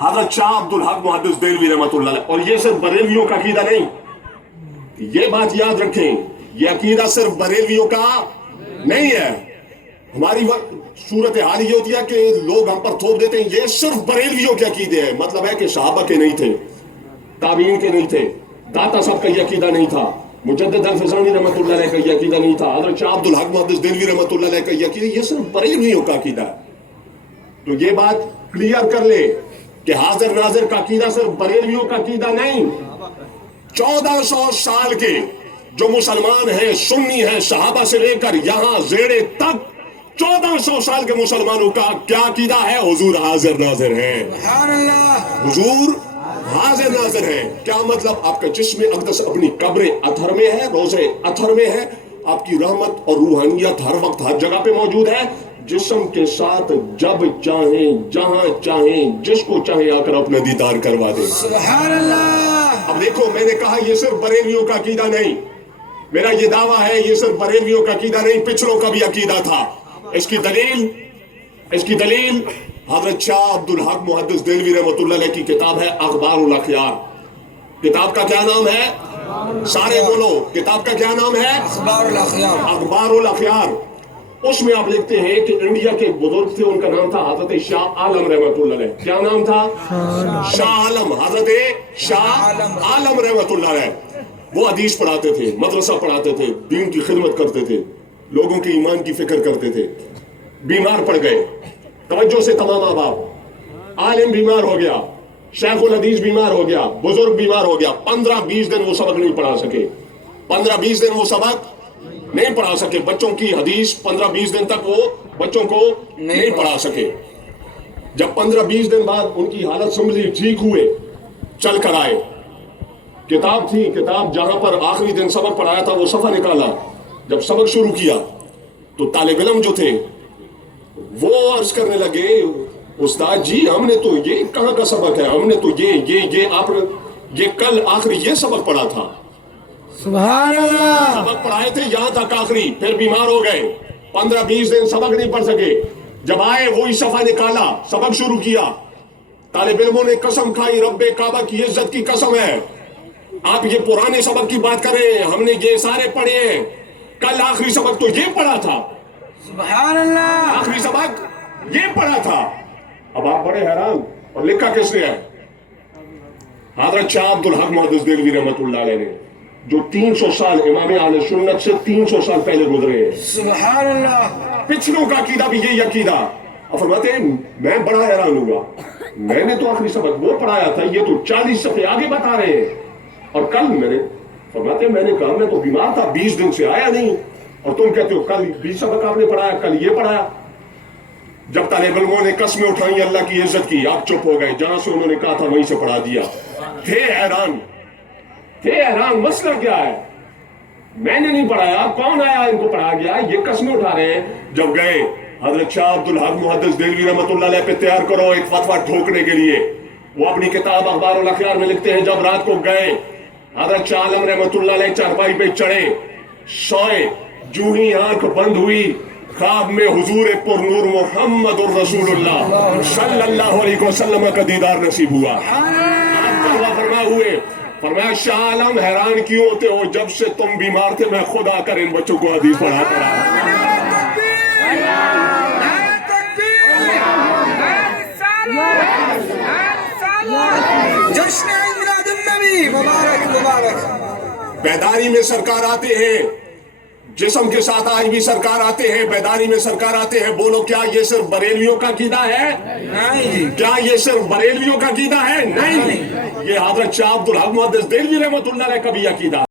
حضرت شاہ عبدالحق محدث دہلوی رحمۃ اللہ علیہ. اور یہ صرف بریلویوں کا عقیدہ نہیں, یہ بات یاد رکھیں, یہ عقیدہ صرف بریلویوں کا نہیں ہے. ہماری صورت حال یہ ہوتی ہے کہ لوگ ہم پر تھوپ دیتے ہیں یہ صرف بریلویوں کے عقیدے ہیں. مطلب ہے کہ صحابہ کے نہیں تھے, تابعین کے نہیں تھے, داتا صاحب کا یہ عقیدہ نہیں تھا, مجدد الفسانی رحمۃ اللہ علیہ کا یہ عقیدہ نہیں تھا, حضرت شاہ عبدالحق محدث دہلوی رحمۃ اللہ علیہ کا یہ عقیدہ, یہ صرف بریلویوں کا عقیدہ ہے. تو یہ بات کلیئر کر لے کہ حاضر ناظر کا عقیدہ صرف بریلویوں کا عقیدہ نہیں. 1400 سال کے جو مسلمان ہیں, سنی ہیں, صحابہ سے لے کر یہاں زیڑے تک 1400 سال کے مسلمانوں کا کیا عقیدہ ہے؟ حضور حاضر ناظر ہے. سبحان اللہ. حضور حاضر ناظر ہے. کیا مطلب؟ آپ کا جسم اقدس اپنی قبر اطہر میں ہے, روزے اطہر میں ہے, آپ کی رحمت اور روحانیت ہر وقت ہر جگہ پہ موجود ہے. جسم کے ساتھ جب چاہیں, جہاں چاہیں, جس کو چاہیں آ کر اپنا دیدار کروا دیں. سبحان اللہ. اب دیکھو, میں نے کہا یہ صرف بریلویوں کا عقیدہ نہیں, میرا یہ دعویٰ ہے یہ صرف بریلویوں کا عقیدہ نہیں, پچھلوں کا بھی عقیدہ تھا. اس کی دلیل حضرت شاہ عبدالحق محدث دہلوی رحمۃ اللہ علیہ کی کتاب ہے اخبار الاخیار. کتاب کا کیا نام ہے؟ سارے بولو, کتاب کا کیا نام ہے؟ اخبار الاخیار. اخبار الاخیار. اس میں آپ لکھتے ہیں کہ انڈیا کے بزرگ تھے, ان کا نام تھا حضرت شاہ عالم رحمۃ اللہ علیہ. کیا نام تھا؟ شاہ عالم. حضرت شاہ عالم رحمۃ اللہ علیہ. وہ حدیث پڑھاتے تھے, مدرسہ پڑھاتے تھے, دین کی خدمت کرتے تھے, لوگوں کے ایمان کی فکر کرتے تھے. بیمار پڑ گئے, توجہ سے تمام احباب, عالم بیمار ہو گیا, شیخ الحدیث بیمار ہو گیا, بزرگ بیمار ہو گیا. 15-20 دن وہ سبق نہیں پڑھا سکے. 15-20 دن وہ سبق نہیں پڑھا سکے. بچوں کی حدیث 15-20 دن تک وہ بچوں کو نہیں پڑھا سکے. جب 15-20 دن بعد ان کی حالت سنبھلی, ٹھیک ہوئے, چل کر آئے, کتاب تھی, کتاب جہاں پر آخری دن سبق پڑھایا تھا وہ صفحہ نکالا. جب سبق شروع کیا تو طالب علم جو تھے وہ عرض کرنے لگے, استاد جی ہم نے تو یہ کہاں کا سبق ہے, ہم نے تو یہ آپ نے یہ کل آخری یہ سبق پڑھا تھا. سبحان اللہ. سبق پڑھائے تھے یہاں تک آخری, پھر بیمار ہو گئے, 15-20 دن سبق نہیں پڑھ سکے. جب آئے وہی صفحہ نکالا, سبق شروع کیا. طالب علموں نے قسم کھائی, رب کعبہ کی عزت کی قسم ہے, آپ یہ پرانے سبق کی بات کریں, ہم نے یہ سارے پڑھے ہیں, کل آخری سبق تو یہ پڑھا تھا. سبحان اللہ. آخری سبق یہ پڑھا تھا. اب آپ بڑے حیران, اور لکھا کس نے ہے؟ حضرت شاہ عبدالحق محدث دہلوی رحمۃ اللہ علیہ نے, جو 300 سال امام اہل سنت سے 300 سال پہلے گزرے ہیں. سبحان اللہ. پچھلوں کا عقیدہ بھی یہی عقیدہ. اور فرماتے ہیں میں بڑا حیران ہوا, میں نے تو آخری سبق وہ پڑھایا تھا, یہ تو 40 صفحے آگے بتا رہے ہیں. اور کل میں نے فرماتے ہیں میں نے کہا میں تو بیمار تھا, 20 دن سے آیا نہیں, اور تم کہتے ہو کل 20 سبق آپ نے پڑھایا, کل یہ پڑھایا. جب طالب علموں نے قسمیں اٹھائیں اللہ کی عزت کی, آپ چپ ہو گئے, جہاں سے انہوں نے کہا تھا وہیں سے پڑھا دیا. تھے حیران مسئلہ کیا ہے, میں نے نہیں پڑھایا, کون آیا ان کو پڑھا گیا, یہ قسمیں اٹھا رہے ہیں. جب گئے حضرت شاہ عبدالحق محدث دہلوی رحمۃ اللہ علیہ پہ تیار کرو ایک فتویٰ ٹھوکنے کے لیے, وہ اپنی کتاب اخبار الاخیار میں لکھتے ہیں جب رات کو گئے حضرت شاہ عالم رحمۃ اللہ علیہ چارپائی پہ چڑھے, سوئے, جو ہی آنکھ بند ہوئی خواب میں حضور پر نور محمد الرسول اللہ صلی اللہ علیہ وسلم کا دیدار نصیب ہوا. آپ فرما ہوئے, فرمایا شاہ عالم حیران کیوں ہوتے ہو, جب سے تم بیمار تھے میں خود آ کر ان بچوں کو حدیث پڑھاتا رہا. جشن میلاد النبی مبارک مبارک. بیداری میں سرکار آتے ہیں, جسم کے ساتھ آج بھی سرکار آتے ہیں, بیداری میں سرکار آتے ہیں. بولو کیا یہ صرف بریلویوں کا عقیدہ ہے؟ نہیں. کیا یہ صرف بریلویوں کا عقیدہ ہے؟ نہیں. یہ حضرت شاہ عبدالحق محدث دہلوی رحمۃ اللہ علیہ کا بھی عقیدہ